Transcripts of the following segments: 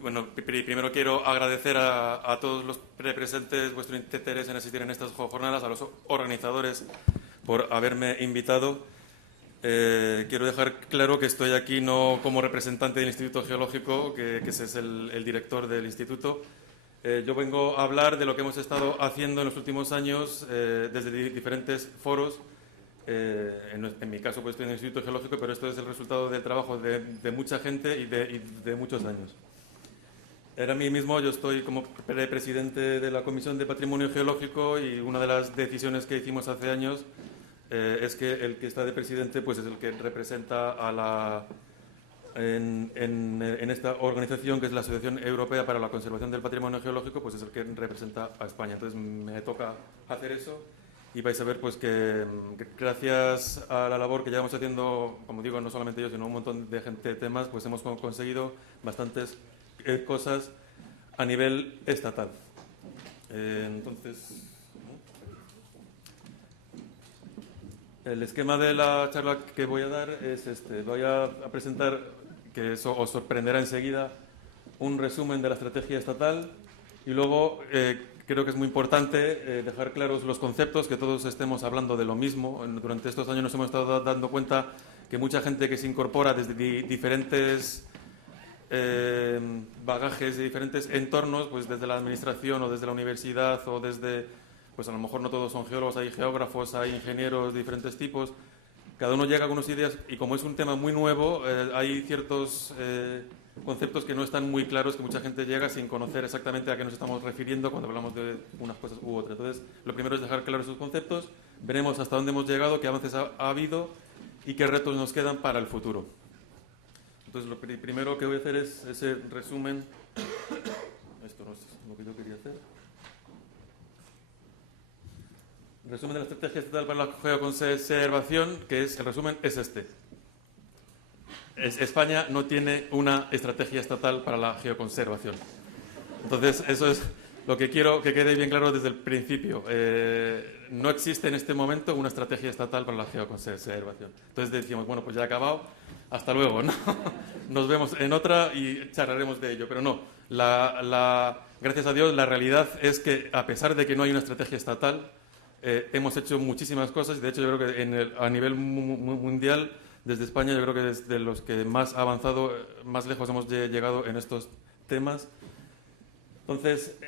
Bueno, primero quiero agradecer a todos los presentes vuestro interés en asistir en estas jornadas, a los organizadores por haberme invitado. Quiero dejar claro que estoy aquí no como representante del Instituto Geológico, que ese es el director del instituto. Yo vengo a hablar de lo que hemos estado haciendo en los últimos años desde diferentes foros. En mi caso, pues estoy en el Instituto Geológico, pero esto es el resultado del trabajo de mucha gente y de muchos años. Ahora mismo yo estoy como presidente de la Comisión de Patrimonio Geológico y una de las decisiones que hicimos hace años es que el que está de presidente pues es el que representa a en esta organización que es la Asociación Europea para la Conservación del Patrimonio Geológico, pues es el que representa a España. Entonces me toca hacer eso y vais a ver pues que gracias a la labor que llevamos haciendo, como digo, no solamente yo, sino un montón de gente de temas, pues hemos conseguido bastantes cosas a nivel estatal. Entonces, el esquema de la charla que voy a dar es este. Voy a presentar, que eso os sorprenderá enseguida, un resumen de la estrategia estatal y luego creo que es muy importante dejar claros los conceptos, que todos estemos hablando de lo mismo. Durante estos años nos hemos estado dando cuenta que mucha gente que se incorpora desde diferentes bagajes de diferentes entornos, pues desde la administración o desde la universidad o desde, pues a lo mejor no todos son geólogos, hay geógrafos, hay ingenieros de diferentes tipos, cada uno llega con unas ideas y como es un tema muy nuevo, hay ciertos conceptos que no están muy claros, que mucha gente llega sin conocer exactamente a qué nos estamos refiriendo cuando hablamos de unas cosas u otras. Entonces, lo primero es dejar claros esos conceptos, veremos hasta dónde hemos llegado, qué avances ha habido y qué retos nos quedan para el futuro. Entonces, lo primero que voy a hacer es ese resumen. Esto no es lo que yo quería hacer. Resumen de la estrategia estatal para la geoconservación, que es, el resumen es este. España no tiene una estrategia estatal para la geoconservación. Entonces, eso es lo que quiero que quede bien claro desde el principio. No existe en este momento una estrategia estatal para la geoconservación. Entonces decimos, bueno, pues ya he acabado, hasta luego, ¿no? Nos vemos en otra y charlaremos de ello. Pero no, gracias a Dios, la realidad es que a pesar de que no hay una estrategia estatal, hemos hecho muchísimas cosas y de hecho yo creo que a nivel mundial, desde España, yo creo que es de los que más ha avanzado, más lejos hemos llegado en estos temas. Entonces,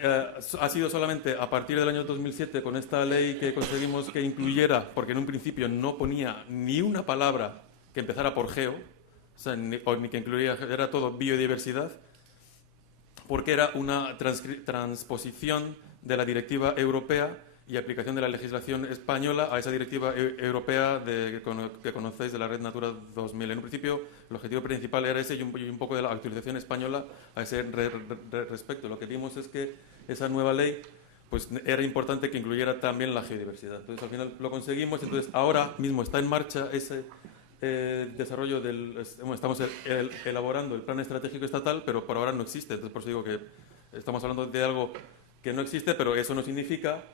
ha sido solamente a partir del año 2007, con esta ley que conseguimos que incluyera, porque en un principio no ponía ni una palabra que empezara por geo, o sea, ni que incluía, era todo biodiversidad, porque era una transposición de la directiva europea y aplicación de la legislación española a esa directiva europea que conocéis de la Red Natura 2000. En un principio, el objetivo principal era ese y un poco de la actualización española a ese respecto. Lo que vimos es que esa nueva ley pues, era importante que incluyera también la geodiversidad. Entonces, al final lo conseguimos. Entonces, ahora mismo está en marcha ese desarrollo estamos elaborando el plan estratégico estatal, pero por ahora no existe. Entonces, por eso digo que estamos hablando de algo que no existe, pero eso no significa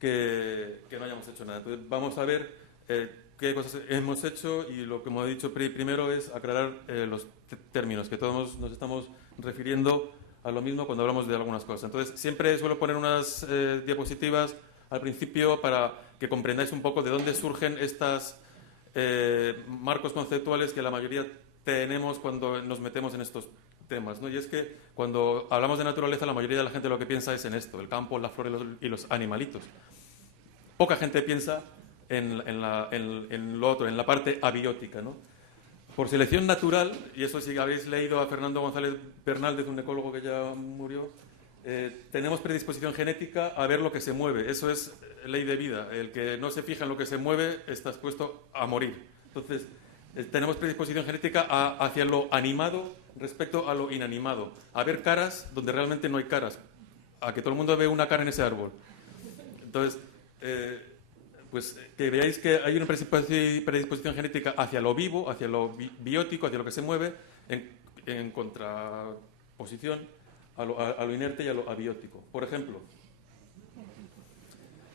que no hayamos hecho nada. Entonces, vamos a ver qué cosas hemos hecho y lo que hemos dicho primero es aclarar los términos, que todos nos estamos refiriendo a lo mismo cuando hablamos de algunas cosas. Entonces, siempre suelo poner unas diapositivas al principio para que comprendáis un poco de dónde surgen estas marcos conceptuales que la mayoría tenemos cuando nos metemos en estos temas, ¿no? Y es que cuando hablamos de naturaleza, la mayoría de la gente lo que piensa es en esto, el campo, la flora y los animalitos. Poca gente piensa en lo otro, en la parte abiótica, ¿no? Por selección natural, y eso si habéis leído a Fernando González Bernaldez, un ecólogo que ya murió, tenemos predisposición genética a ver lo que se mueve. Eso es ley de vida. El que no se fija en lo que se mueve está expuesto a morir. Entonces, tenemos predisposición genética hacia lo animado respecto a lo inanimado. A ver caras donde realmente no hay caras. A que todo el mundo ve una cara en ese árbol. Entonces, pues que veáis que hay una predisposición genética hacia lo vivo, hacia lo biótico, hacia lo que se mueve, en contraposición a lo inerte y a lo abiótico. Por ejemplo,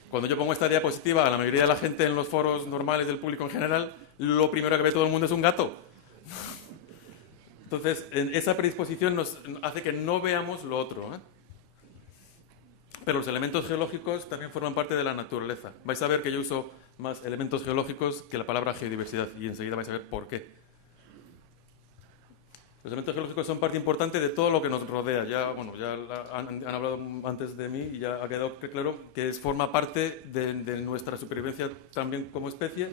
cuando yo pongo esta diapositiva, a la mayoría de la gente en los foros normales del público en general, lo primero que ve todo el mundo es un gato. Entonces, esa predisposición nos hace que no veamos lo otro, ¿eh? Pero los elementos geológicos también forman parte de la naturaleza. Vais a ver que yo uso más elementos geológicos que la palabra geodiversidad y enseguida vais a ver por qué. Los elementos geológicos son parte importante de todo lo que nos rodea. Ya, bueno, ya han hablado antes de mí y ya ha quedado claro que forma parte de nuestra supervivencia también como especie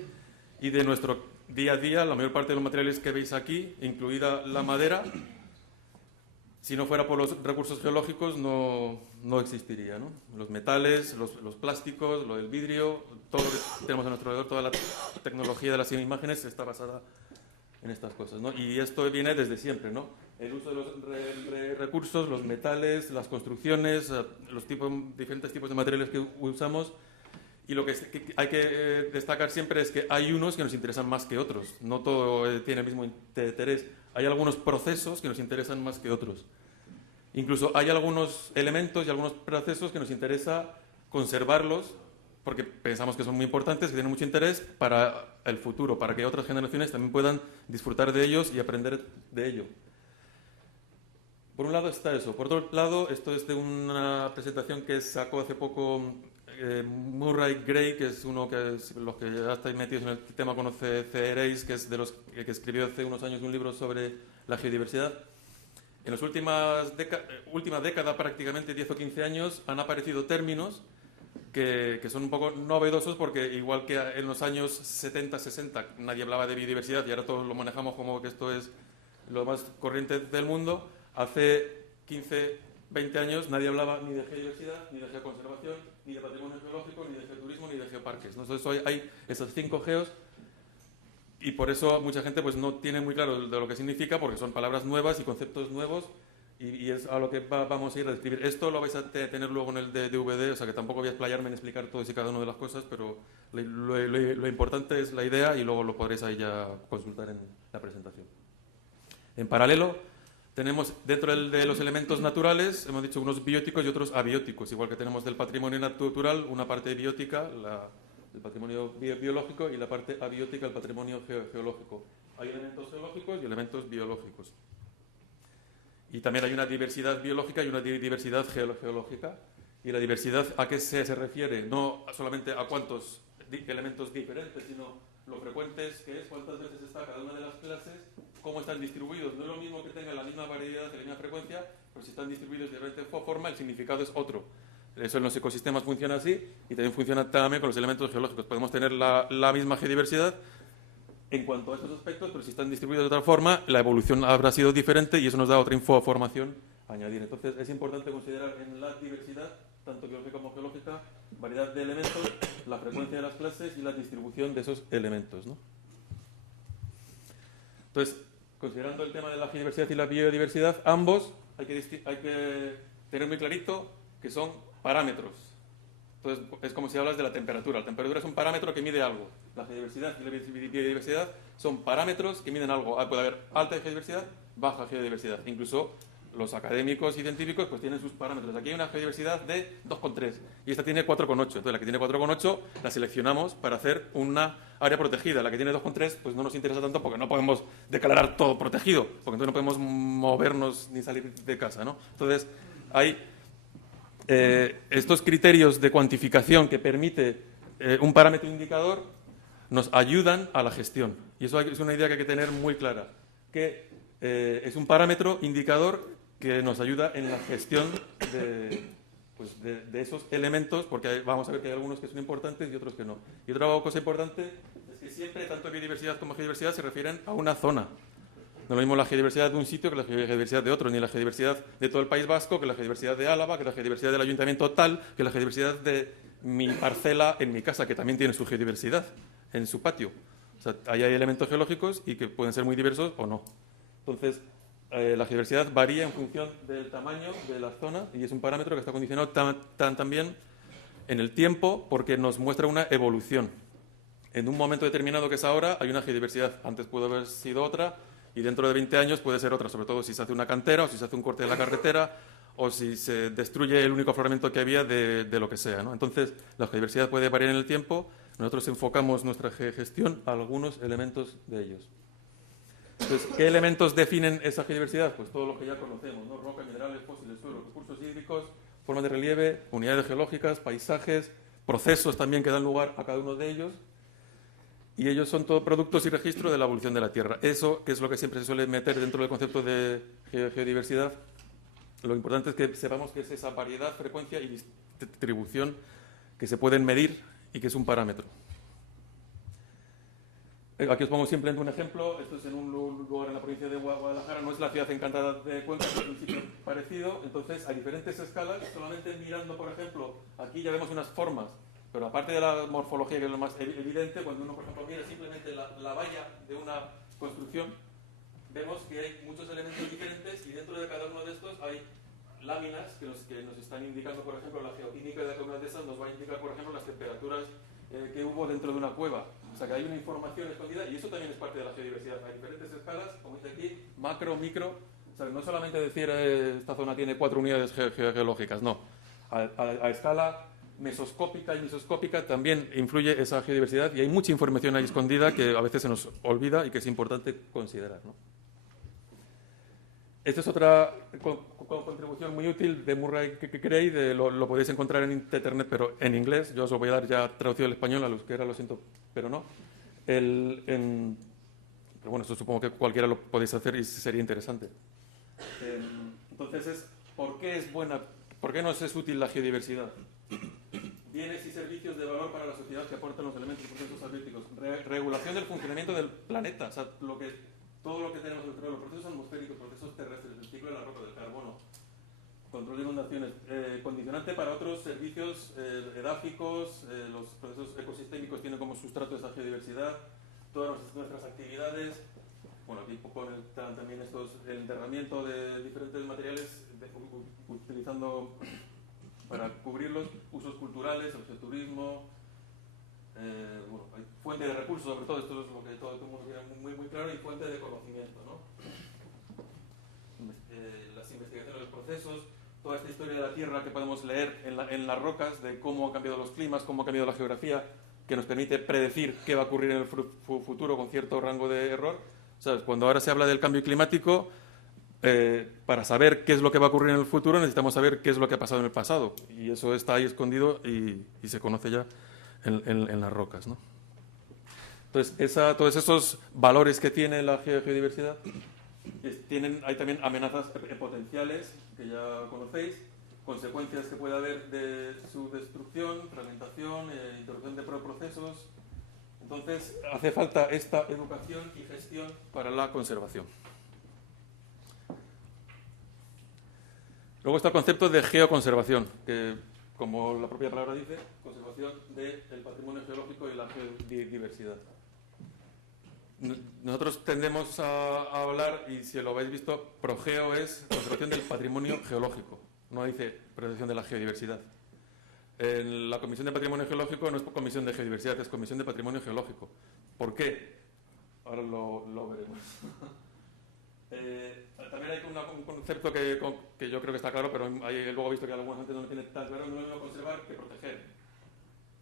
y de nuestro día a día. La mayor parte de los materiales que veis aquí, incluida la madera, si no fuera por los recursos geológicos no existiría, ¿no? Los metales, los plásticos, lo del vidrio, todo lo que tenemos a nuestro alrededor, toda la tecnología de las imágenes está basada en estas cosas, ¿no? Y esto viene desde siempre, ¿no? El uso de los recursos, los metales, las construcciones, los diferentes tipos de materiales que usamos. Y lo que hay que destacar siempre es que hay unos que nos interesan más que otros. No todo tiene el mismo interés. Hay algunos procesos que nos interesan más que otros. Incluso hay algunos elementos y algunos procesos que nos interesa conservarlos porque pensamos que son muy importantes, que tienen mucho interés para el futuro, para que otras generaciones también puedan disfrutar de ellos y aprender de ello. Por un lado está eso. Por otro lado, esto es de una presentación que sacó hace poco Murray Gray, que es uno que los que ya estáis metidos en el tema conoceréis, que es de los que escribió hace unos años un libro sobre la geodiversidad. En las últimas décadas, prácticamente 10 o 15 años, han aparecido términos que son un poco novedosos porque igual que en los años 70, 60 nadie hablaba de biodiversidad y ahora todos lo manejamos como que esto es lo más corriente del mundo, hace 15, 20 años nadie hablaba ni de geodiversidad, ni de geoconservación, ni de patrimonio geológico, ni de geoturismo, ni de geoparques. Entonces hoy hay esos 5 geos y por eso mucha gente pues no tiene muy claro de lo que significa porque son palabras nuevas y conceptos nuevos y es a lo que vamos a ir a describir. Esto lo vais a tener luego en el DVD, o sea que tampoco voy a explayarme en explicar todas y cada una de las cosas, pero lo importante es la idea y luego lo podréis ahí ya consultar en la presentación. En paralelo, tenemos dentro de los elementos naturales, hemos dicho unos bióticos y otros abióticos, igual que tenemos del patrimonio natural una parte biótica, el patrimonio biológico, y la parte abiótica, el patrimonio geológico. Hay elementos geológicos y elementos biológicos. Y también hay una diversidad biológica y una diversidad geológica. Y la diversidad, ¿a qué se refiere? No solamente a cuántos elementos diferentes, sino lo frecuentes que es, cuántas veces está cada una de las clases, cómo están distribuidos. No es lo mismo que tengan la misma variedad y la misma frecuencia, pero si están distribuidos de diferente forma, el significado es otro. Eso en los ecosistemas funciona así y también funciona también con los elementos geológicos. Podemos tener la misma geodiversidad en cuanto a estos aspectos, pero si están distribuidos de otra forma, la evolución habrá sido diferente y eso nos da otra información a añadir. Entonces, es importante considerar en la diversidad, tanto biológica como geológica, variedad de elementos, la frecuencia de las clases y la distribución de esos elementos, ¿no? Entonces, considerando el tema de la geodiversidad y la biodiversidad, ambos hay que tener muy clarito que son parámetros. Entonces, es como si hablas de la temperatura. La temperatura es un parámetro que mide algo. La geodiversidad y la biodiversidad son parámetros que miden algo. Puede haber alta geodiversidad, baja geodiversidad. Incluso los académicos y científicos pues tienen sus parámetros. Aquí hay una geodiversidad de 2,3 y esta tiene 4,8. Entonces, la que tiene 4,8 la seleccionamos para hacer una área protegida. La que tiene 2,3 pues no nos interesa tanto porque no podemos declarar todo protegido, porque entonces no podemos movernos ni salir de casa, ¿no? Entonces, hay estos criterios de cuantificación que permite un parámetro indicador nos ayudan a la gestión. Y eso es una idea que hay que tener muy clara, que es un parámetro indicador que nos ayuda en la gestión de esos elementos, porque vamos a ver que hay algunos que son importantes y otros que no. Y otra cosa importante es que siempre, tanto biodiversidad como geodiversidad, se refieren a una zona. No es lo mismo la geodiversidad de un sitio que la geodiversidad de otro, ni la geodiversidad de todo el País Vasco, que la geodiversidad de Álava, que la geodiversidad del ayuntamiento tal, que la geodiversidad de mi parcela en mi casa, que también tiene su geodiversidad en su patio. O sea, ahí hay elementos geológicos y que pueden ser muy diversos o no. Entonces, la geodiversidad varía en función del tamaño de la zona y es un parámetro que está condicionado también en el tiempo porque nos muestra una evolución. En un momento determinado que es ahora, hay una geodiversidad. Antes pudo haber sido otra y dentro de 20 años puede ser otra, sobre todo si se hace una cantera o si se hace un corte de la carretera o si se destruye el único afloramiento que había de lo que sea, ¿no? Entonces, la geodiversidad puede variar en el tiempo. Nosotros enfocamos nuestra gestión a algunos elementos de ellos. Entonces, ¿qué elementos definen esa geodiversidad? Pues todo lo que ya conocemos, ¿no? Roca, minerales, fósiles, suelos, recursos hídricos, formas de relieve, unidades geológicas, paisajes, procesos también que dan lugar a cada uno de ellos. Y ellos son todos productos y registro de la evolución de la Tierra. Eso, que es lo que siempre se suele meter dentro del concepto de geodiversidad, lo importante es que sepamos que es esa variedad, frecuencia y distribución que se pueden medir y que es un parámetro. Aquí os pongo simplemente un ejemplo. Esto es en un lugar en la provincia de Guadalajara. No es la ciudad encantada de Cuenca, es un sitio parecido. Entonces, a diferentes escalas, solamente mirando, por ejemplo, aquí ya vemos unas formas, pero aparte de la morfología, que es lo más evidente, cuando uno, por ejemplo, mira simplemente la valla de una construcción, vemos que hay muchos elementos diferentes y dentro de cada uno de estos hay láminas que nos están indicando, por ejemplo, la geoquímica de cada una de esas nos va a indicar, por ejemplo, las temperaturas que hubo dentro de una cueva. O sea, que hay una información escondida y eso también es parte de la geodiversidad. Hay diferentes escalas, como dice aquí, macro, micro. O sea, no solamente decir esta zona tiene 4 unidades geológicas, no. A escala mesoscópica y misoscópica también influye esa geodiversidad y hay mucha información ahí escondida que a veces se nos olvida y que es importante considerar, ¿no? Esta es otra contribución muy útil de Murray Cray, lo podéis encontrar en internet, pero en inglés. Yo os lo voy a dar ya traducido al español, a los que era lo siento, pero no. Pero bueno, eso supongo que cualquiera lo podéis hacer y sería interesante. Entonces, ¿por qué es buena? ¿Por qué nos es útil la geodiversidad? Bienes y servicios de valor para la sociedad que aportan los elementos y procesos atmosféricos. Regulación del funcionamiento del planeta, o sea, todo lo que tenemos dentro de los procesos atmosféricos, procesos terrestres, el ciclo de la roca, del carbono, control de inundaciones, condicionante para otros servicios edáficos, los procesos ecosistémicos tienen como sustrato esa geodiversidad, todas nuestras actividades, bueno, aquí ponen también el enterramiento de diferentes materiales utilizando para cubrirlos, usos culturales, el turismo, bueno, hay fuente de recursos, sobre todo, esto es lo que todo el mundo tiene muy claro, y fuente de conocimiento, ¿no? Las investigaciones, los procesos, toda esta historia de la Tierra que podemos leer en las rocas, de cómo han cambiado los climas, cómo ha cambiado la geografía, que nos permite predecir qué va a ocurrir en el futuro con cierto rango de error. O sea, cuando ahora se habla del cambio climático, para saber qué es lo que va a ocurrir en el futuro necesitamos saber qué es lo que ha pasado en el pasado, y eso está ahí escondido y se conoce ya en las rocas, ¿no? Entonces, todos esos valores que tiene la geodiversidad, hay también amenazas potenciales que ya conocéis, consecuencias que puede haber de su destrucción, fragmentación, interrupción de procesos. Entonces, hace falta esta educación y gestión para la conservación. Luego está el concepto de geoconservación, que, como la propia palabra dice, conservación del patrimonio geológico y la geodiversidad. Nosotros tendemos a hablar, y si lo habéis visto, progeo es conservación del patrimonio geológico, no dice protección de la geodiversidad. En la Comisión de Patrimonio Geológico no es Comisión de Geodiversidad, es Comisión de Patrimonio Geológico. ¿Por qué? Ahora lo veremos. También hay un concepto que yo creo que está claro, pero luego he visto que alguna gente no lo tiene tan claro, no es lo mismo conservar que proteger.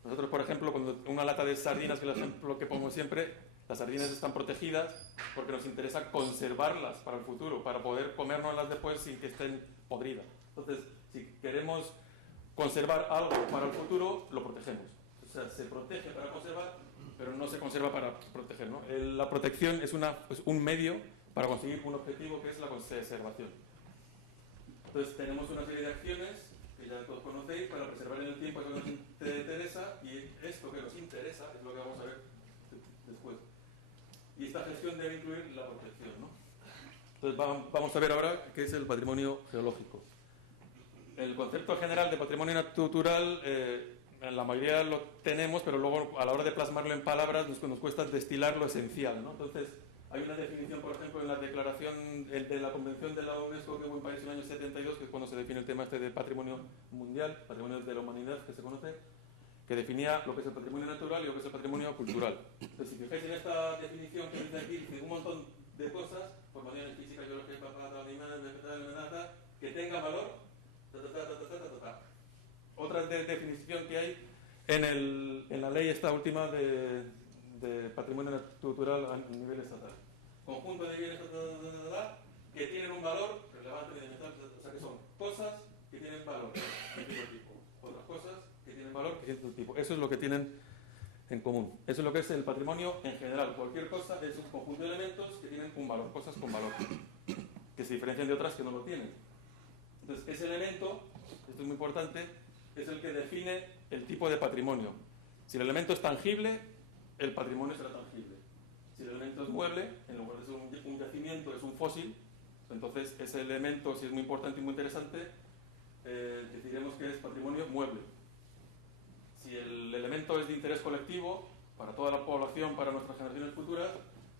Nosotros, por ejemplo, cuando una lata de sardinas, que es el ejemplo que pongo siempre, las sardinas están protegidas porque nos interesa conservarlas para el futuro, para poder comérnoslas después sin que estén podridas. Entonces, si queremos conservar algo para el futuro, lo protegemos. O sea, se protege para conservar, pero no se conserva para proteger, ¿no? La protección es un medio para conseguir un objetivo que es la conservación. Entonces, tenemos una serie de acciones que ya todos conocéis para preservar en el tiempo eso que nos interesa, y esto que nos interesa es lo que vamos a ver después. Y esta gestión debe incluir la protección, ¿no? Entonces, vamos a ver ahora qué es el patrimonio geológico. El concepto general de patrimonio natural, la mayoría lo tenemos, pero luego a la hora de plasmarlo en palabras nos cuesta destilar lo esencial, ¿no? Entonces, hay una definición, por ejemplo, en la declaración de la Convención de la UNESCO que hubo en París en el año 72, que es cuando se define el tema de patrimonio mundial, patrimonio de la humanidad, que se conoce, que definía lo que es el patrimonio natural y lo que es el patrimonio cultural. Entonces, si fijáis en esta definición que dice aquí, dice un montón de cosas, formaciones físicas, geológicas, animales, vegetales, que tengan valor. Otra definición que hay en la ley esta última de patrimonio natural a nivel estatal. conjunto de bienes que tienen un valor relevante medioambiental, o sea que son cosas que tienen valor de cierto tipo, otras cosas que tienen valor de cierto tipo. Eso es lo que tienen en común. Eso es lo que es el patrimonio en general. Cualquier cosa es un conjunto de elementos que tienen un valor, cosas con valor, que se diferencian de otras que no lo tienen. Entonces, ese elemento, esto es muy importante, es el que define el tipo de patrimonio. Si el elemento es tangible, el patrimonio será tangible. Si el elemento es mueble, en lugar de ser un yacimiento, es un fósil, entonces ese elemento, si es muy importante y muy interesante, decidiremos que es patrimonio mueble. Si el elemento es de interés colectivo, para toda la población, para nuestras generaciones futuras,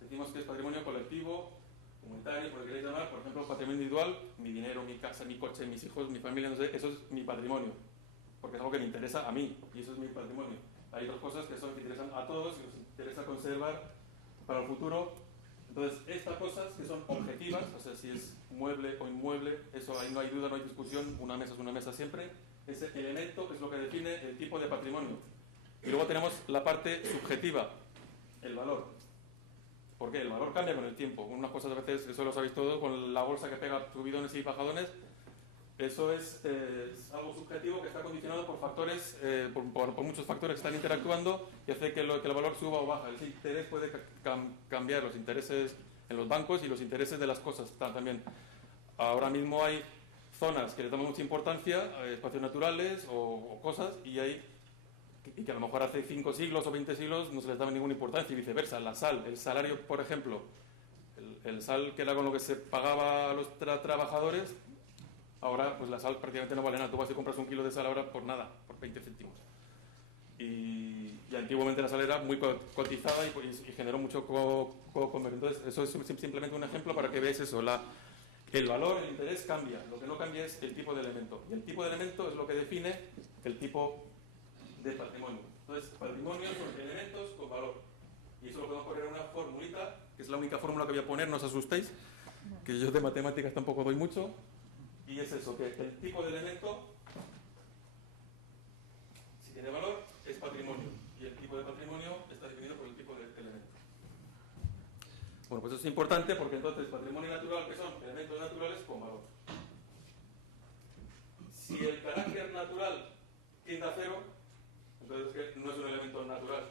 decimos que es patrimonio colectivo, comunitario, por lo que queréis llamar, por ejemplo, patrimonio individual, mi dinero, mi casa, mi coche, mis hijos, mi familia, no sé, eso es mi patrimonio, porque es algo que me interesa a mí, y eso es mi patrimonio. Hay otras cosas que son que interesan a todos y nos interesa conservar para el futuro. Entonces, estas cosas que son objetivas, o sea, si es mueble o inmueble, eso ahí no hay duda, no hay discusión, una mesa es una mesa siempre. Ese elemento es lo que define el tipo de patrimonio. Y luego tenemos la parte subjetiva, el valor. ¿Por qué? El valor cambia con el tiempo. Unas cosas a veces, eso lo sabéis todos, con la bolsa que pega subidones y bajadones, eso es algo subjetivo que está condicionado por factores, por muchos factores que están interactuando y hace que el valor suba o baja. El interés puede cambiar, los intereses en los bancos y los intereses de las cosas también. Ahora mismo hay zonas que le damos mucha importancia, espacios naturales o cosas, y que a lo mejor hace 5 siglos o 20 siglos no se les daba ninguna importancia, y viceversa. La sal, el salario, por ejemplo, el sal que era con lo que se pagaba a los trabajadores, ahora pues la sal prácticamente no vale nada. Tú vas y compras un kilo de sal ahora por nada, por 20 céntimos. Y antiguamente la sal era muy cotizada y generó mucho comercio. Entonces, eso es simplemente un ejemplo para que veáis eso. El valor, el interés cambia. Lo que no cambia es el tipo de elemento. Y el tipo de elemento es lo que define el tipo de patrimonio. Entonces, patrimonio son elementos con valor. Y eso lo podemos poner en una formulita, que es la única fórmula que voy a poner, no os asustéis, que yo de matemáticas tampoco doy mucho. Y es eso, que el tipo de elemento, si tiene valor, es patrimonio. Y el tipo de patrimonio está definido por el tipo de elemento. Bueno, pues eso es importante porque entonces patrimonio natural, que son elementos naturales con valor. Si el carácter natural tiende a cero, entonces es que no es un elemento natural,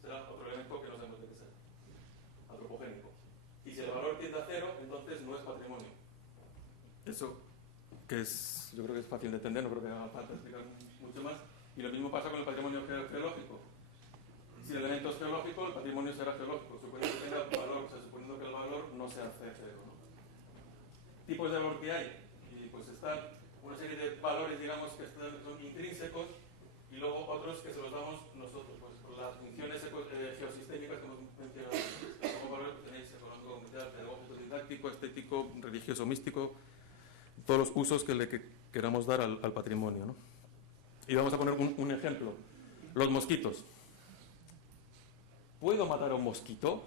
será otro elemento que no sabemos de qué ser, antropogénico. Y si el valor tiende a cero, entonces no es patrimonio. Eso que es, yo creo que es fácil de entender, no creo que haga falta explicar mucho más. Y lo mismo pasa con el patrimonio geológico. Si el elemento es geológico, el patrimonio será geológico, suponiendo que tenga valor, o sea, suponiendo que el valor no sea cero, ¿no? Tipos de valor que hay, y pues están una serie de valores, digamos, que son intrínsecos, y luego otros que se los damos nosotros, pues con las funciones geosistémicas que hemos mencionado. Como valores pues, tenéis económico, comunitario, pedagógico, didáctico, estético, religioso, místico, todos los usos que le queramos dar al patrimonio, ¿no? Y vamos a poner un ejemplo. Los mosquitos. ¿Puedo matar a un mosquito?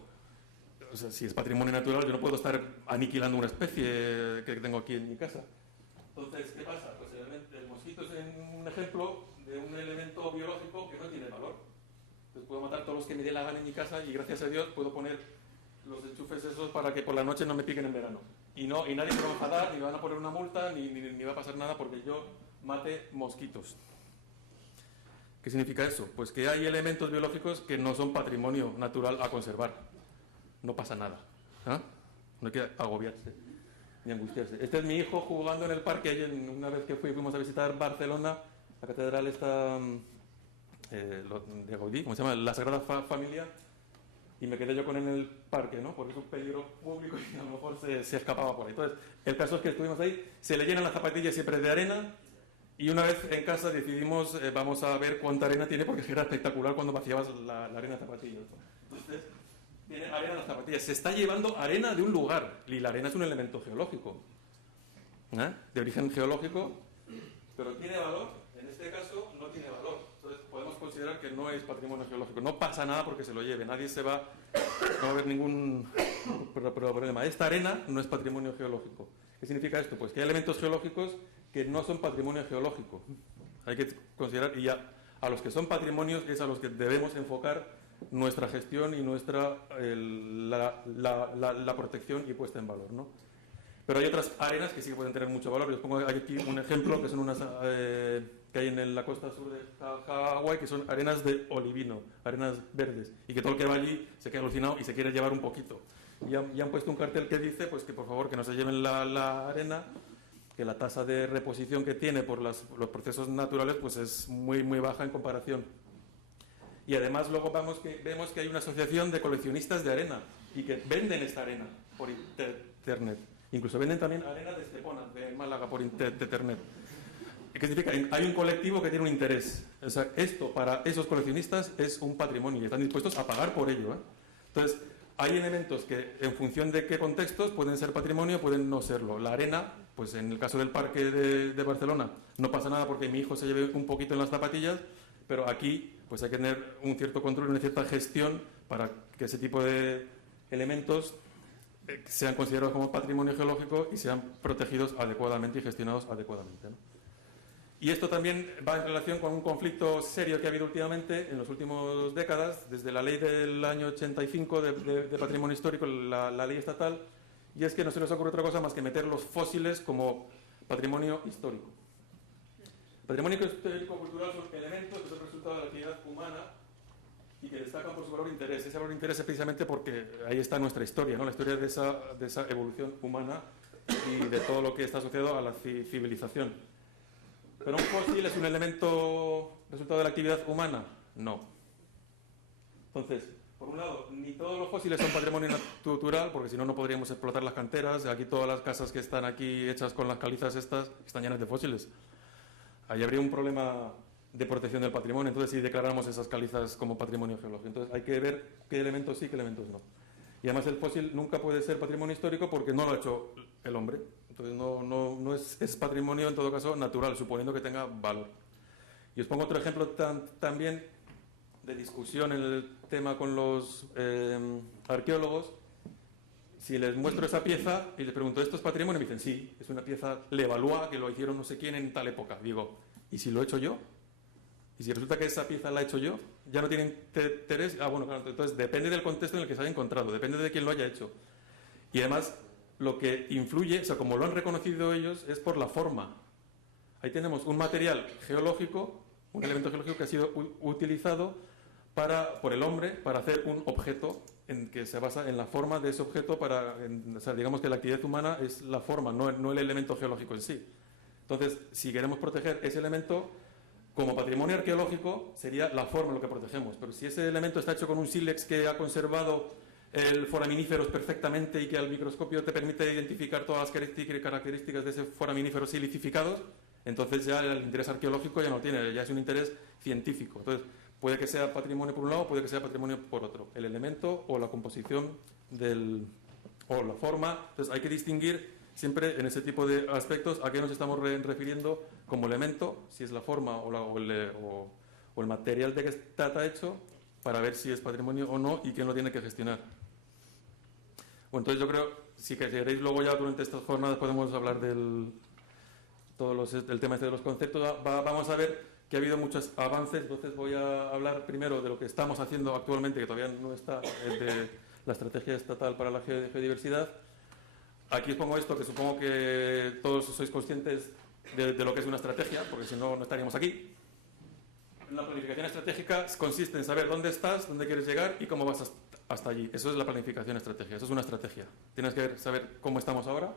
O sea, si es patrimonio natural, yo no puedo estar aniquilando una especie que tengo aquí en mi casa. Entonces, ¿qué pasa? Pues el mosquito es un ejemplo de un elemento biológico que no tiene valor. Entonces puedo matar todos los que me dé la gana en mi casa y gracias a Dios puedo poner los enchufes esos para que por la noche no me piquen en verano. Y nadie me va a enfadar, ni me van a poner una multa, ni va a pasar nada porque yo mate mosquitos. ¿Qué significa eso? Pues que hay elementos biológicos que no son patrimonio natural a conservar. No pasa nada. ¿Ah? No hay que agobiarse ni angustiarse. Este es mi hijo jugando en el parque. Ayer, una vez que fuimos a visitar Barcelona, la catedral está de Gaudí, ¿cómo se llama? La Sagrada Familia. Y me quedé yo con él en el parque, ¿no? Porque es un peligro público y a lo mejor se escapaba por ahí. Entonces, el caso es que estuvimos ahí, se le llenan las zapatillas siempre de arena. Y una vez en casa decidimos, vamos a ver cuánta arena tiene, porque era espectacular cuando vaciabas la arena de zapatillas. Entonces, tiene arena en las zapatillas. Se está llevando arena de un lugar, y la arena es un elemento geológico, de origen geológico, pero tiene valor. En este caso, no tiene valor. Entonces, podemos considerar que no es patrimonio geológico. No pasa nada porque se lo lleve. No va a haber ningún problema. Esta arena no es patrimonio geológico. ¿Qué significa esto? Pues que hay elementos geológicos que no son patrimonio geológico. Hay que considerar, y a los que son patrimonios es a los que debemos enfocar nuestra gestión y la protección y puesta en valor, ¿no? Pero hay otras arenas que sí que pueden tener mucho valor. Yo os pongo aquí un ejemplo, que son unas que hay en la costa sur de Hawái, que son arenas de olivino, arenas verdes, y que todo el que va allí se queda alucinado y se quiere llevar un poquito. Y han puesto un cartel que dice pues que por favor que no se lleven la arena, que la tasa de reposición que tiene por los procesos naturales pues es muy, muy baja en comparación. Y además luego vemos que hay una asociación de coleccionistas de arena y que venden esta arena por internet. Incluso venden también arena de Estepona, de Málaga, por internet. ¿Qué significa? Hay un colectivo que tiene un interés. O sea, esto para esos coleccionistas es un patrimonio y están dispuestos a pagar por ello, ¿eh? Entonces, hay elementos que en función de qué contextos pueden ser patrimonio, pueden no serlo. La arena, pues en el caso del parque de Barcelona, no pasa nada porque mi hijo se lleve un poquito en las zapatillas, pero aquí pues hay que tener un cierto control y una cierta gestión para que ese tipo de elementos sean considerados como patrimonio geológico y sean protegidos adecuadamente y gestionados adecuadamente, ¿no? Y esto también va en relación con un conflicto serio que ha habido últimamente, en las últimas décadas, desde la ley del año 85 de patrimonio histórico, la ley estatal, y es que no se nos ocurre otra cosa más que meter los fósiles como patrimonio histórico. Patrimonio histórico-cultural son elementos que son resultado de la actividad humana y que destacan por su valor de interés. Ese valor de interés es precisamente porque ahí está nuestra historia, ¿no? La historia de esa evolución humana y de todo lo que está asociado a la civilización. ¿Pero un fósil es un elemento resultado de la actividad humana? No. Entonces, por un lado, ni todos los fósiles son patrimonio natural, porque si no, no podríamos explotar las canteras. Aquí todas las casas que están aquí hechas con las calizas estas están llenas de fósiles. Ahí habría un problema de protección del patrimonio, entonces si declaramos esas calizas como patrimonio geológico. Entonces hay que ver qué elementos sí, qué elementos no. Y además el fósil nunca puede ser patrimonio histórico porque no lo ha hecho el hombre. Entonces no es patrimonio en todo caso natural, suponiendo que tenga valor. Y os pongo otro ejemplo también de discusión en el tema con los arqueólogos. Si les muestro esa pieza y les pregunto, ¿esto es patrimonio? Me dicen, sí, es una pieza Levallois que lo hicieron no sé quién en tal época. Digo, ¿y si lo he hecho yo? Y si resulta que esa pieza la he hecho yo, ya no tiene interés. Ah, bueno, claro, entonces depende del contexto en el que se haya encontrado, depende de quién lo haya hecho. Y además, lo que influye, o sea, como lo han reconocido ellos, es por la forma. Ahí tenemos un material geológico, un elemento geológico que ha sido utilizado por el hombre para hacer un objeto que se basa en la forma de ese objeto. O sea, digamos que la actividad humana es la forma, no el elemento geológico en sí. Entonces, si queremos proteger ese elemento, como patrimonio arqueológico sería la forma lo que protegemos, pero si ese elemento está hecho con un sílex que ha conservado el foraminíferos perfectamente y que al microscopio te permite identificar todas las características de ese foraminíferos silicificados, entonces ya el interés arqueológico ya no tiene, ya es un interés científico. Entonces puede que sea patrimonio por un lado, puede que sea patrimonio por otro, el elemento o la composición o la forma. Entonces hay que distinguir siempre en ese tipo de aspectos a qué nos estamos refiriendo como elemento, si es la forma o el material de que está hecho, para ver si es patrimonio o no y quién lo tiene que gestionar. Bueno, entonces yo creo, si queréis luego ya durante estas jornadas podemos hablar del tema este de los conceptos. Vamos a ver que ha habido muchos avances, entonces voy a hablar primero de lo que estamos haciendo actualmente, que todavía no está, de la estrategia estatal para la geodiversidad. Aquí os pongo esto, que supongo que todos sois conscientes de lo que es una estrategia, porque si no, no estaríamos aquí. La planificación estratégica consiste en saber dónde estás, dónde quieres llegar y cómo vas hasta allí. Eso es la planificación estratégica, eso es una estrategia. Tienes que saber cómo estamos ahora,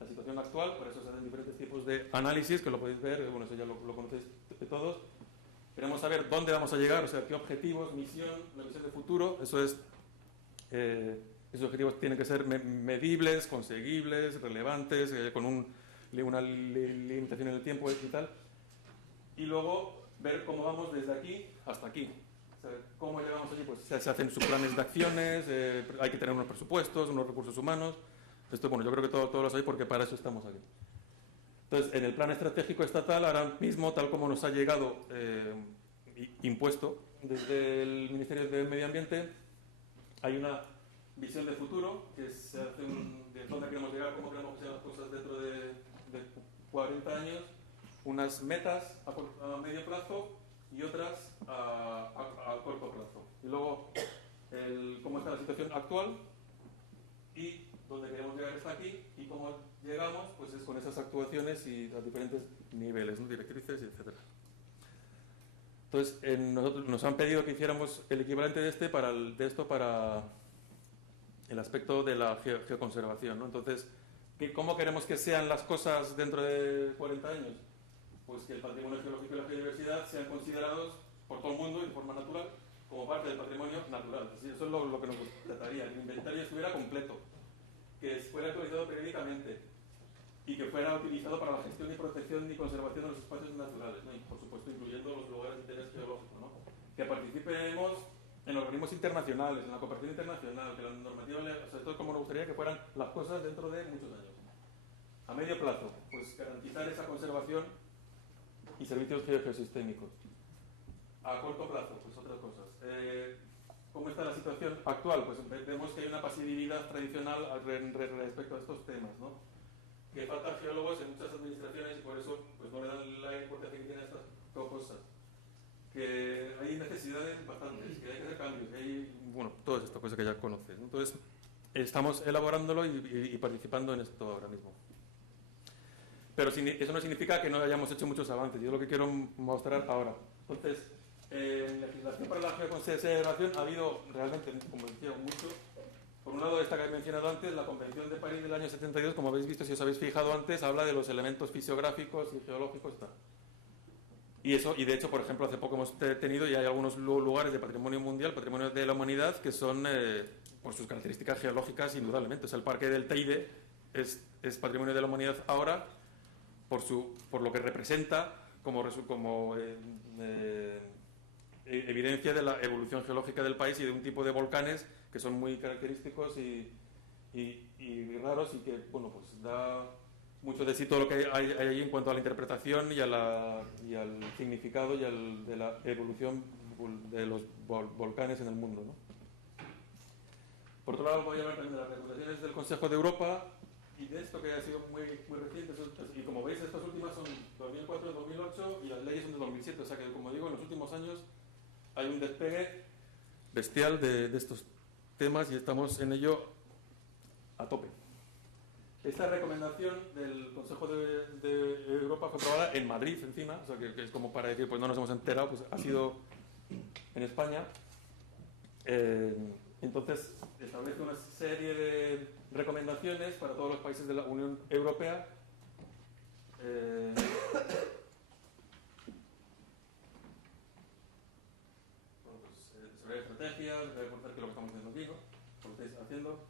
la situación actual, por eso se hacen diferentes tipos de análisis, que lo podéis ver, bueno, eso ya lo conocéis todos. Queremos saber dónde vamos a llegar, o sea, qué objetivos, misión, la visión de futuro, eso es... esos objetivos tienen que ser medibles, conseguibles, relevantes, con una limitación en el tiempo y tal. Y luego ver cómo vamos desde aquí hasta aquí. O sea, ¿cómo llegamos allí? Pues se hacen sus planes de acciones, hay que tener unos presupuestos, unos recursos humanos. Esto, bueno, yo creo que todos lo sabéis porque para eso estamos aquí. Entonces, en el plan estratégico estatal, ahora mismo, tal como nos ha llegado impuesto desde el Ministerio de Medio Ambiente, hay una visión de futuro, que se hace de dónde queremos llegar, cómo queremos que sean las cosas dentro de 40 años, unas metas a medio plazo y otras a corto plazo. Y luego, cómo está la situación actual y dónde queremos llegar está aquí, y cómo llegamos pues es con esas actuaciones y los diferentes niveles, ¿no? Directrices, etc. Entonces, nosotros nos han pedido que hiciéramos el equivalente de esto para el aspecto de la geoconservación, ¿no? Entonces, ¿cómo queremos que sean las cosas dentro de 40 años? Pues que el patrimonio geológico y la biodiversidad sean considerados por todo el mundo de forma natural como parte del patrimonio natural. Así, eso es lo que nos trataría, que el inventario estuviera completo, que fuera actualizado periódicamente y que fuera utilizado para la gestión y protección y conservación de los espacios naturales, ¿no? Y por supuesto incluyendo los lugares de interés geológico, ¿no? Que participemos en organismos internacionales, en la cooperación internacional, que la normativa, sobre todo como nos gustaría que fueran las cosas dentro de muchos años. A medio plazo, pues garantizar esa conservación y servicios geosistémicos. A corto plazo, pues otras cosas. ¿Cómo está la situación actual? Pues vemos que hay una pasividad tradicional respecto a estos temas, ¿no? Que faltan geólogos en muchas administraciones y por eso pues, no le dan la importancia que tienen estas cosas. Que hay necesidades bastantes, que hay que hacer cambios, que hay, bueno, todas estas cosas que ya conoces, ¿no? Entonces, estamos elaborándolo y participando en esto ahora mismo. Pero eso no significa que no hayamos hecho muchos avances, y es lo que quiero mostrar ahora. Entonces, en legislación para la geoconservación ha habido realmente, como decía, mucho. Por un lado, esta que he mencionado antes, la Convención de París del año 72, como habéis visto, si os habéis fijado antes, habla de los elementos fisiográficos y geológicos y tal. Y de hecho, por ejemplo, hace poco hemos tenido, y hay algunos lugares de patrimonio mundial, patrimonio de la humanidad, que son, por sus características geológicas, indudablemente. O sea, el Parque del Teide es patrimonio de la humanidad ahora por lo que representa como evidencia de la evolución geológica del país y de un tipo de volcanes que son muy característicos y raros, y que, bueno, pues da mucho de sí todo lo que hay allí en cuanto a la interpretación y al significado de la evolución de los volcanes en el mundo, ¿no? Por otro lado, voy a hablar también de las recomendaciones del Consejo de Europa y de esto que ha sido muy reciente. Y como veis, estas últimas son 2004, 2008 y las leyes son de 2007. O sea que, como digo, en los últimos años hay un despegue bestial de estos temas y estamos en ello a tope. Esta recomendación del Consejo de Europa fue aprobada en Madrid, encima, o sea que es como para decir, pues no nos hemos enterado, pues ha sido en España. Entonces, establece una serie de recomendaciones para todos los países de la Unión Europea. Sobre estrategias, reforzar que lo que estamos haciendo aquí, ¿no? Lo que estáis haciendo.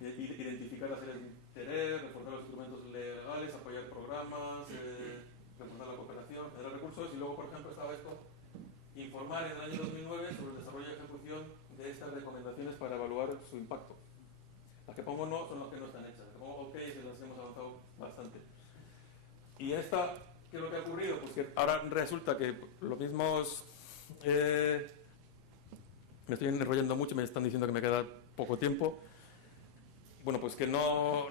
Identificar las áreas de interés, reforzar los instrumentos legales, apoyar programas, reforzar la cooperación, generar recursos. Y luego, por ejemplo, estaba esto, informar en el año 2009 sobre el desarrollo y ejecución de estas recomendaciones para evaluar su impacto. Las que pongo no son las que no están hechas. Las que pongo OK y las que hemos avanzado bastante. Y esta, ¿qué es lo que ha ocurrido? Pues que ahora resulta que los mismos... me estoy enrollando mucho, me están diciendo que me queda poco tiempo. Bueno, pues que no...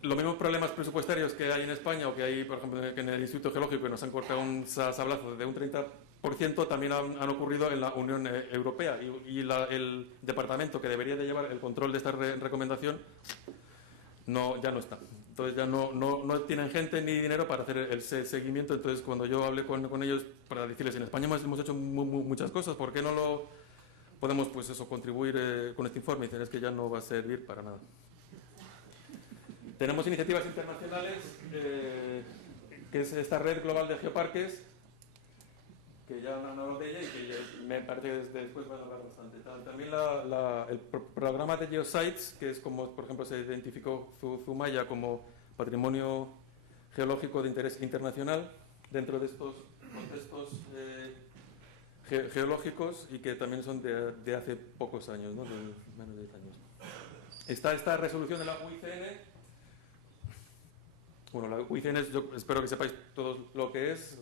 Los mismos problemas presupuestarios que hay en España o que hay, por ejemplo, en el Instituto Geológico, que nos han cortado un sablazo de un 30%, también han ocurrido en la Unión Europea. Y el departamento que debería de llevar el control de esta recomendación ya no está. Entonces ya no tienen gente ni dinero para hacer el seguimiento. Entonces, cuando yo hablé con ellos para decirles, en España hemos hecho muchas cosas, ¿por qué no lo podemos, pues eso, contribuir con este informe? Y dicen, es que ya no va a servir para nada. Tenemos iniciativas internacionales, que es esta red global de geoparques, que ya han hablado de ella y que me parece que después van a hablar bastante. También el programa de Geosites, que es como, por ejemplo, se identificó Zumaya como patrimonio geológico de interés internacional dentro de estos contextos geológicos, y que también son de hace pocos años, ¿no? De menos de 10 años. Está esta resolución de la UICN. Bueno, la UICN yo espero que sepáis todos lo que es,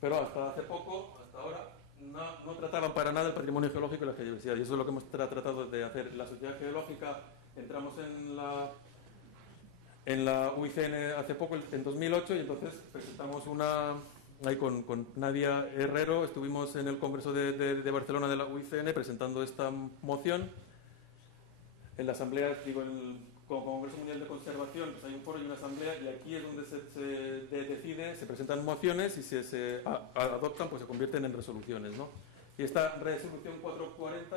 pero hasta hace poco, hasta ahora, no trataban para nada el patrimonio geológico y la geodiversidad, y eso es lo que hemos tratado de hacer. La Sociedad Geológica, entramos en la UICN hace poco, en 2008, y entonces presentamos ahí con Nadia Herrero, estuvimos en el Congreso de Barcelona de la UICN presentando esta moción. En la asamblea, digo, en el Congreso Mundial de Conservación, pues hay un foro y una asamblea, y aquí es donde se decide, se presentan mociones y se adoptan, pues se convierten en resoluciones, ¿no? Y esta resolución 440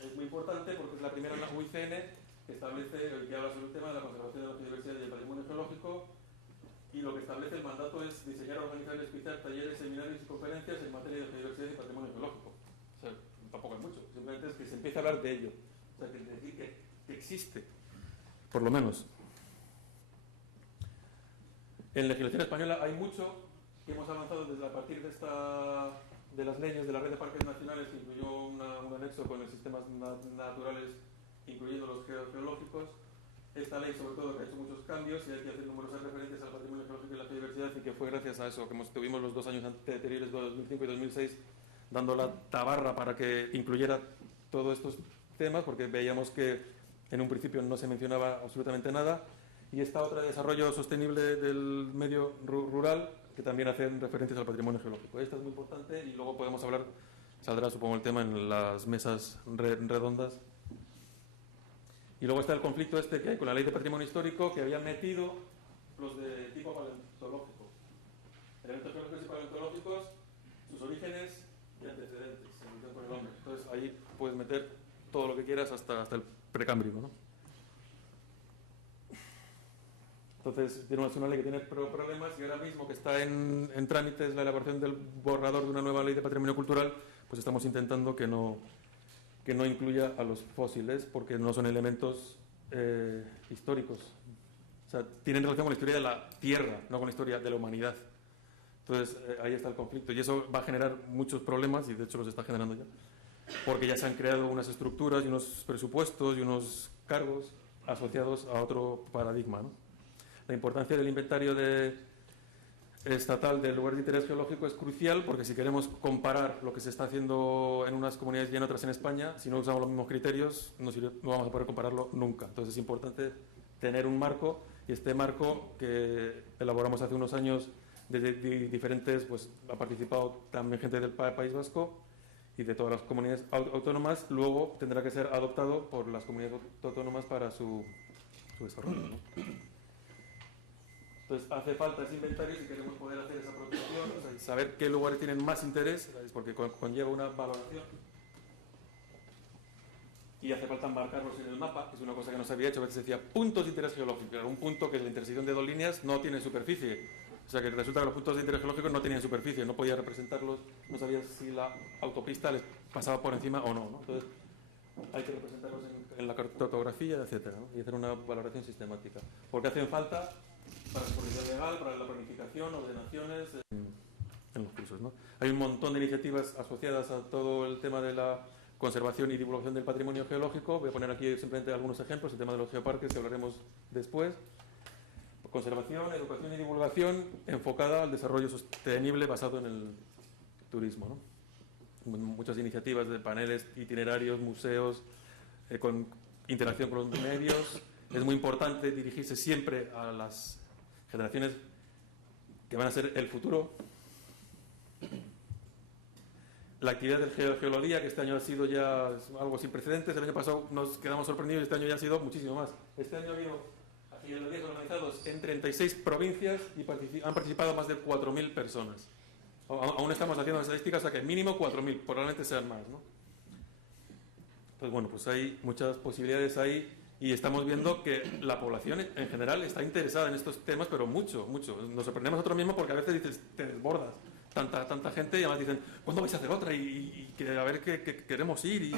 es muy importante porque es la primera en la UICN que establece, que habla sobre el tema de la conservación de la biodiversidad y del patrimonio geológico, y lo que establece el mandato es diseñar, organizar y auspiciar talleres, seminarios y conferencias en materia de biodiversidad y patrimonio geológico. O sea, tampoco hay mucho, simplemente es que se empiece a hablar de ello. O sea, que decir que existe, por lo menos. En legislación española hay mucho que hemos avanzado desde a partir de las leyes de la Red de Parques Nacionales, que incluyó un anexo con los sistemas naturales, incluyendo los geológicos. Esta ley, sobre todo, que ha hecho muchos cambios y hay que hacer numerosas referencias al patrimonio geológico y la biodiversidad, y que fue gracias a eso que tuvimos los 2 años anteriores, 2005 y 2006, dando la tabarra para que incluyera todos estos temas, porque veíamos que en un principio no se mencionaba absolutamente nada. Y esta otra, de desarrollo sostenible del medio rural, que también hacen referencias al patrimonio geológico. Esta es muy importante y luego podemos hablar, saldrá supongo el tema en las mesas redondas. Y luego está el conflicto este que hay con la ley de patrimonio histórico, que habían metido los de tipo paleontológico. Elementos geológicos y paleontológicos, sus orígenes y antecedentes, en relación con el hombre. Entonces ahí puedes meter todo lo que quieras hasta el precámbrico, ¿no? Entonces, tenemos una ley que tiene problemas, y ahora mismo que está en trámites la elaboración del borrador de una nueva ley de patrimonio cultural, pues estamos intentando que no incluya a los fósiles, porque no son elementos históricos. O sea, tienen relación con la historia de la Tierra, no con la historia de la humanidad. Entonces, ahí está el conflicto, y eso va a generar muchos problemas, y de hecho los está generando ya, porque ya se han creado unas estructuras y unos presupuestos y unos cargos asociados a otro paradigma, ¿no? La importancia del inventario estatal del lugar de interés geológico es crucial, porque si queremos comparar lo que se está haciendo en unas comunidades y en otras en España, si no usamos los mismos criterios, no vamos a poder compararlo nunca. Entonces es importante tener un marco, y este marco que elaboramos hace unos años desde diferentes, pues ha participado también gente del País Vasco y de todas las comunidades autónomas, luego tendrá que ser adoptado por las comunidades autónomas para su desarrollo, ¿no? Entonces, hace falta ese inventario si queremos poder hacer esa protección, o sea, y saber qué lugares tienen más interés, ¿sabes? Porque conlleva una valoración. Y hace falta marcarlos en el mapa, que es una cosa que no se había hecho. A veces decía puntos de interés geológico. Era un punto que la intersección de 2 líneas no tiene superficie. O sea, que resulta que los puntos de interés geológico no tenían superficie, no podía representarlos, no sabía si la autopista les pasaba por encima o no, ¿no? Entonces, hay que representarlos en la cartografía, etcétera, ¿no? Y hacer una valoración sistemática. Porque hacen falta para la supervisión legal, para la planificación, ordenaciones, en los cursos, ¿no? Hay un montón de iniciativas asociadas a todo el tema de la conservación y divulgación del patrimonio geológico. Voy a poner aquí simplemente algunos ejemplos, el tema de los geoparques, que hablaremos después. Conservación, educación y divulgación enfocada al desarrollo sostenible basado en el turismo, ¿no? Muchas iniciativas de paneles, itinerarios, museos, con interacción con los medios. Es muy importante dirigirse siempre a las generaciones que van a ser el futuro. La actividad del geología, que este año ha sido ya algo sin precedentes. El año pasado nos quedamos sorprendidos y este año ya ha sido muchísimo más. Este año ha habido geologías organizados en 36 provincias y han participado más de 4.000 personas. Aún estamos haciendo estadísticas, o sea que mínimo 4.000, probablemente sean más, ¿no? Pues bueno, pues hay muchas posibilidades ahí, y estamos viendo que la población en general está interesada en estos temas, pero mucho, mucho. Nos sorprendemos nosotros mismos porque a veces dices, te desbordas. Tanta gente, y además dicen, ¿cuándo vais a hacer otra? Y a ver qué queremos ir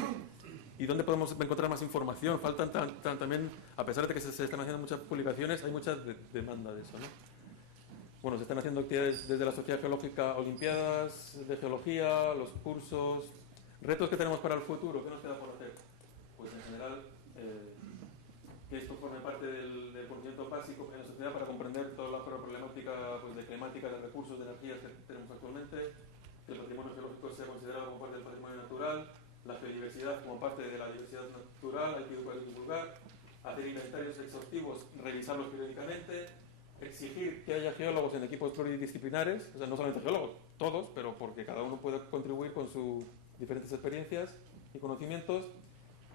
y dónde podemos encontrar más información. Faltan también, a pesar de que se están haciendo muchas publicaciones, hay mucha demanda de eso, ¿no? Bueno, se están haciendo actividades desde la Sociedad Geológica, olimpiadas de geología, los cursos. Retos que tenemos para el futuro, ¿qué nos queda por hacer? Pues en general, que esto forme parte del conocimiento básico en la sociedad para comprender toda la problemática, pues, de climática, de recursos, de energías que tenemos actualmente, que el patrimonio geológico sea considerado como parte del patrimonio natural, la biodiversidad como parte de la diversidad natural, hay que educar y divulgar, hacer inventarios exhaustivos, revisarlos periódicamente, exigir que haya geólogos en equipos pluridisciplinares, o sea, no solamente geólogos, todos, pero porque cada uno puede contribuir con sus diferentes experiencias y conocimientos.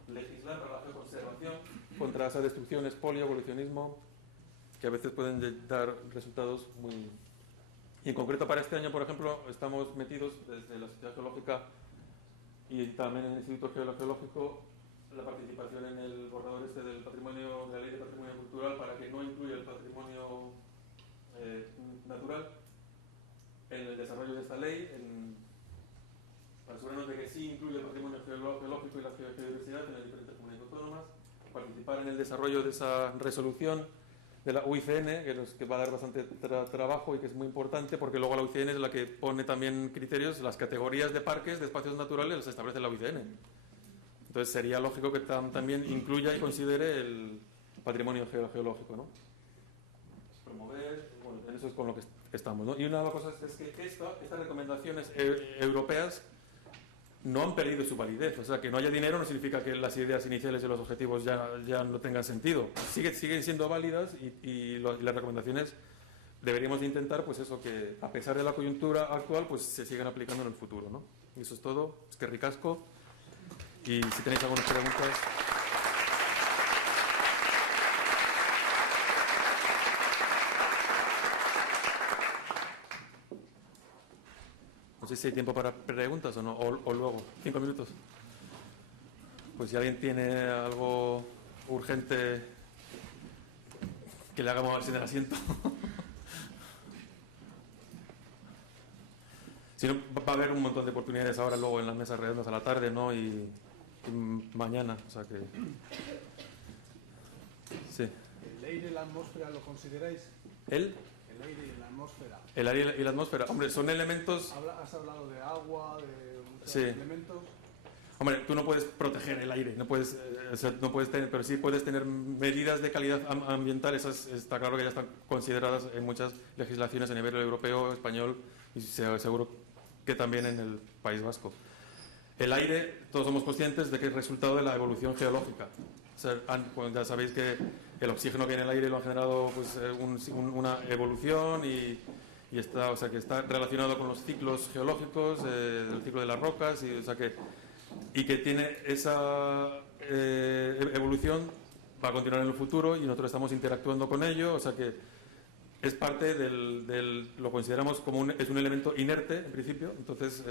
Legislar para la geoconservación contra esa destrucción, expolio, evolucionismo, que a veces pueden dar resultados muy... Y en concreto para este año, por ejemplo, estamos metidos desde la Sociedad Geológica y también en el Instituto Geológico la participación en el borrador este del patrimonio, de la ley de patrimonio cultural, para que no incluya el patrimonio natural en el desarrollo de esta ley, para asegurarnos de que sí incluye el patrimonio geológico y la geodiversidad en las diferentes comunidades autónomas, participar en el desarrollo de esa resolución de la UICN, que va a dar bastante trabajo y que es muy importante, porque luego la UICN es la que pone también criterios, las categorías de parques, de espacios naturales, las establece la UICN. Entonces sería lógico que también incluya y considere el patrimonio geológico, ¿no? Promover, bueno, en eso es con lo que estamos, ¿no? Y una de las cosas es que estas recomendaciones europeas no han perdido su validez. O sea, que no haya dinero no significa que las ideas iniciales y los objetivos ya no tengan sentido. Siguen siendo válidas y las recomendaciones deberíamos de intentar, pues eso, que a pesar de la coyuntura actual, pues se sigan aplicando en el futuro, ¿no? Y eso es todo. Es que ricasco. Y si tenéis algunas preguntas... No sé si hay tiempo para preguntas o no, o luego, 5 minutos. Pues si alguien tiene algo urgente que le haga moverse del asiento. Si no, va a haber un montón de oportunidades ahora luego en las mesas redondas a la tarde, ¿no? Y mañana, o sea que... Sí. ¿El aire y la atmósfera lo consideráis? ¿El aire y la atmósfera. El aire y la atmósfera. Hombre, son elementos... Has hablado de agua, de muchos sí. elementos. Hombre, tú no puedes proteger el aire, no puedes tener, pero sí puedes tener medidas de calidad ambiental. Esas está claro que ya están consideradas en muchas legislaciones a nivel europeo, español y seguro que también en el País Vasco. El aire, todos somos conscientes de que es resultado de la evolución geológica. O sea, ya sabéis que el oxígeno que en el aire lo ha generado pues, una evolución y está, o sea, que está relacionado con los ciclos geológicos, el ciclo de las rocas, y, o sea, que tiene esa evolución, va a continuar en el futuro y nosotros estamos interactuando con ello, o sea que es parte lo consideramos como es un elemento inerte en principio, entonces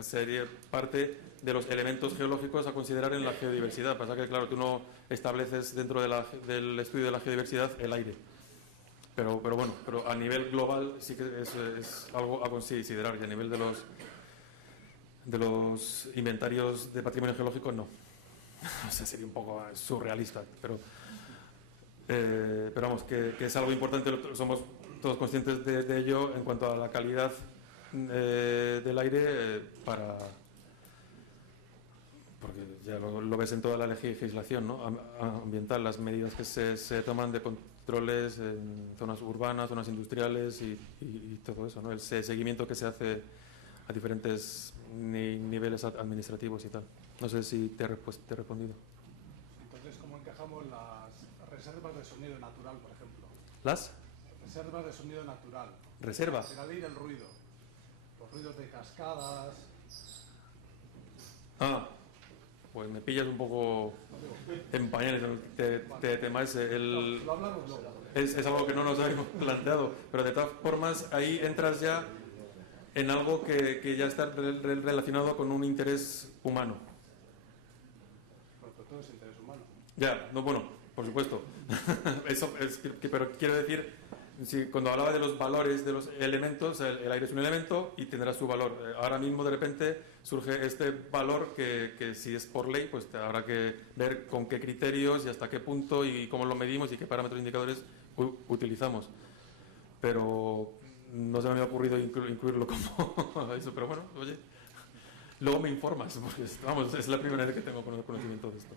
sería parte de los elementos geológicos a considerar en la geodiversidad. Pasa que claro, tú no estableces dentro del estudio de la geodiversidad el aire, pero bueno, pero a nivel global sí que es algo a considerar, y a nivel de los inventarios de patrimonio geológico no. O sea, sería un poco surrealista, pero vamos, que es algo importante, somos todos conscientes de ello en cuanto a la calidad del aire porque ya lo ves en toda la legislación, ¿no? Ambiental, las medidas que se toman de controles en zonas urbanas, zonas industriales y todo eso, ¿no? El seguimiento que se hace a diferentes niveles administrativos y tal. No sé si te he respondido. Entonces, ¿cómo encajamos las reservas de sonido natural, por ejemplo? ¿Las? Reservas de sonido natural. ¿Reservas? El aire y el ruido. Los ruidos de cascadas. Pues me pillas un poco en pañales el tema ese. Lo hablamos luego. Es algo que no nos habíamos planteado, pero de todas formas ahí entras ya en algo que ya está relacionado con un interés humano. Pero todo es interés humano. Ya, no, bueno, por supuesto. Eso pero quiero decir, cuando hablaba de los valores de los elementos, el aire es un elemento y tendrá su valor. Ahora mismo de repente surge este valor que si es por ley, pues habrá que ver con qué criterios y hasta qué punto y cómo lo medimos y qué parámetros indicadores utilizamos. Pero no se me había ocurrido incluirlo como eso, pero bueno, oye, luego me informas, porque vamos, es la primera vez que tengo conocimiento de esto.